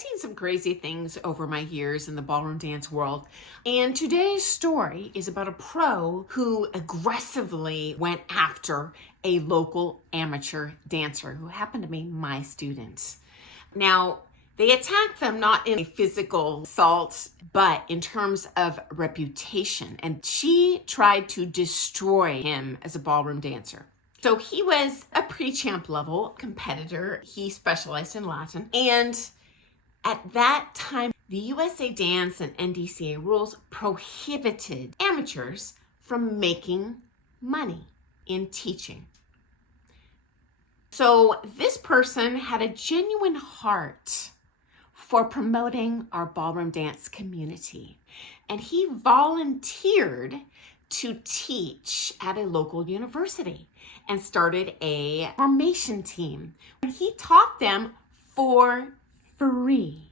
seen some crazy things over my years in the ballroom dance world. And today's story is about a pro who aggressively went after a local amateur dancer who happened to be my student. Now, they attacked them not in a physical assault, but in terms of reputation. And she tried to destroy him as a ballroom dancer. So he was a pre-champ level competitor. He specialized in Latin. And at that time, the USA Dance and NDCA rules prohibited amateurs from making money in teaching. So this person had a genuine heart for promoting our ballroom dance community. And he volunteered to teach at a local university and started a formation team. He taught them for free.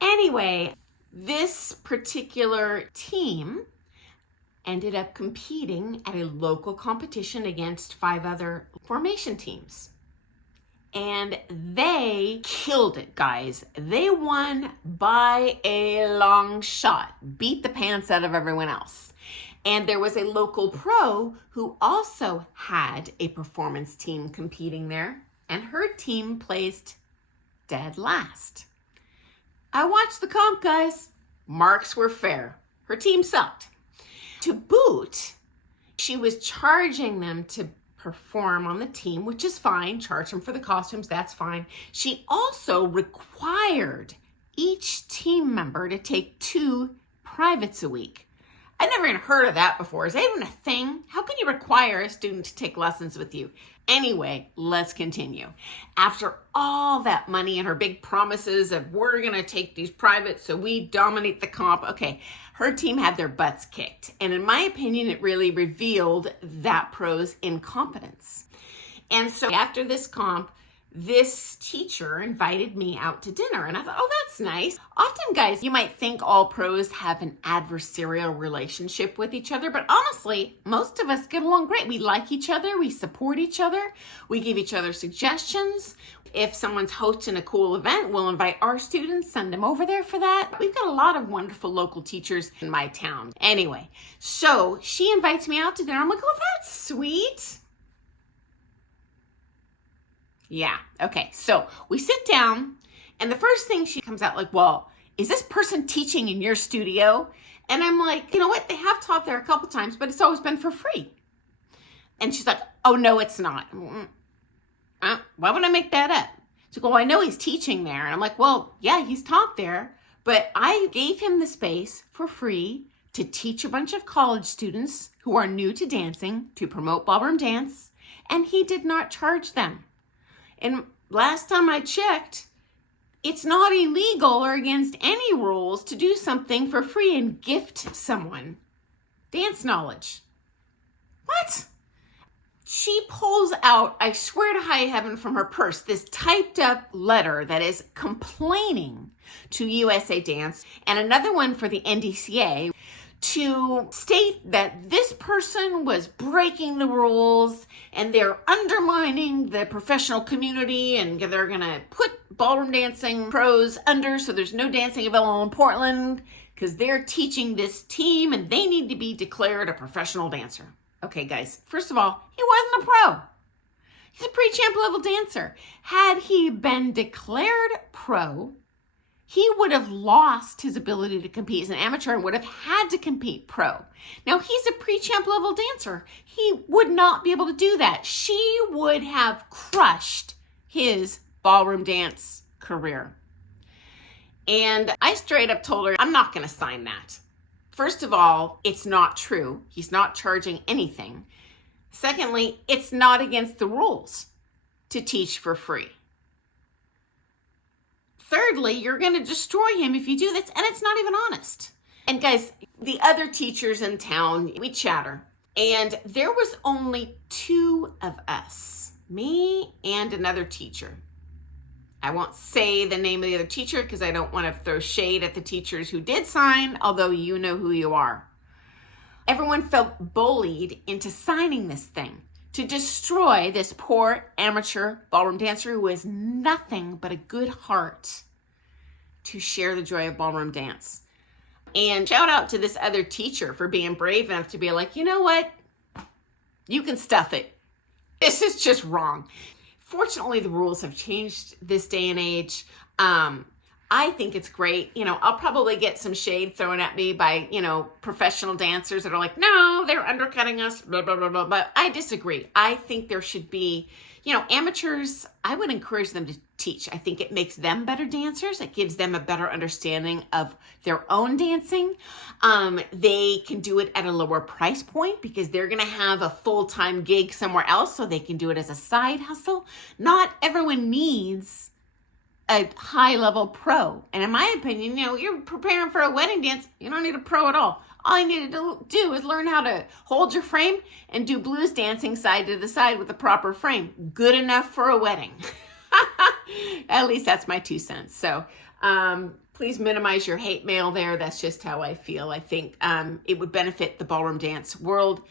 Anyway, this particular team ended up competing at a local competition against 5 other formation teams. And they killed it, guys. They won by a long shot, beat the pants out of everyone else. And there was a local pro who also had a performance team competing there, and her team placed dead last. I watched the comp, guys. Marks were fair. Her team sucked. To boot, she was charging them to perform on the team, which is fine. Charge them for the costumes, that's fine. She also required each team member to take 2 privates a week. I never even heard of that before. Is that even a thing? How can you require a student to take lessons with you? Anyway, let's continue. After all that money and her big promises of we're gonna take these privates so we dominate the comp, okay, her team had their butts kicked. And in my opinion, it really revealed that pro's incompetence. And so after this comp, this teacher invited me out to dinner, and I thought, oh, that's nice. Often, guys, you might think all pros have an adversarial relationship with each other, but honestly, most of us get along great. We like each other, we support each other, we give each other suggestions. If someone's hosting a cool event, we'll invite our students, send them over there for that. We've got a lot of wonderful local teachers in my town. Anyway, so she invites me out to dinner. I'm like, oh, that's sweet. Yeah, okay, so we sit down, and the first thing she comes out like, well, is this person teaching in your studio? And I'm like, you know what, they have taught there a couple times, but it's always been for free. And she's like, oh, no, it's not. Why would I make that up? She's like, well, I know he's teaching there. And I'm like, well, yeah, he's taught there, but I gave him the space for free to teach a bunch of college students who are new to dancing to promote ballroom dance, and he did not charge them. And last time I checked, it's not illegal or against any rules to do something for free and gift someone dance knowledge. What? She pulls out, I swear to high heaven, from her purse, this typed up letter that is complaining to USA Dance and another one for the NDCA to state that this person was breaking the rules and they're undermining the professional community and they're gonna put ballroom dancing pros under so there's no dancing available in Portland because they're teaching this team and they need to be declared a professional dancer. Okay, guys, first of all, he wasn't a pro. He's a pre-champ level dancer. Had he been declared pro, he would have lost his ability to compete as an amateur and would have had to compete pro. Now, he's a pre-champ level dancer. He would not be able to do that. She would have crushed his ballroom dance career. And I straight up told her, I'm not going to sign that. First of all, it's not true. He's not charging anything. Secondly, it's not against the rules to teach for free. Thirdly, you're going to destroy him if you do this, and it's not even honest. And guys, the other teachers in town, we chatter, and there was only 2 of us, me and another teacher. I won't say the name of the other teacher because I don't want to throw shade at the teachers who did sign, although you know who you are. Everyone felt bullied into signing this thing to destroy this poor amateur ballroom dancer who has nothing but a good heart to share the joy of ballroom dance. And shout out to this other teacher for being brave enough to be like, you know what? You can stuff it. This is just wrong. Fortunately, the rules have changed this day and age. I think it's great. I'll probably get some shade thrown at me by, professional dancers that are like, no, they're undercutting us, blah, blah, blah, blah. But I disagree. I think there should be, amateurs, I would encourage them to teach. I think it makes them better dancers. It gives them a better understanding of their own dancing. They can do it at a lower price point because they're going to have a full-time gig somewhere else, so they can do it as a side hustle. Not everyone needs a high-level pro. And in my opinion, you're preparing for a wedding dance, you don't need a pro at all. All you need to do is learn how to hold your frame and do blues dancing side to the side with a proper frame. Good enough for a wedding. At least that's my 2 cents. So please minimize your hate mail there. That's just how I feel. I think it would benefit the ballroom dance world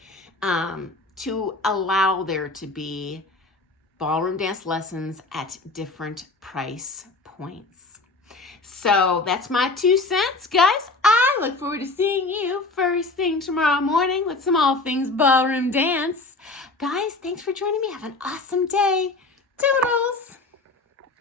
to allow there to be ballroom dance lessons at different price points. So that's my 2 cents, guys. I look forward to seeing you first thing tomorrow morning with some all things ballroom dance. Guys, thanks for joining me. Have an awesome day. Toodles!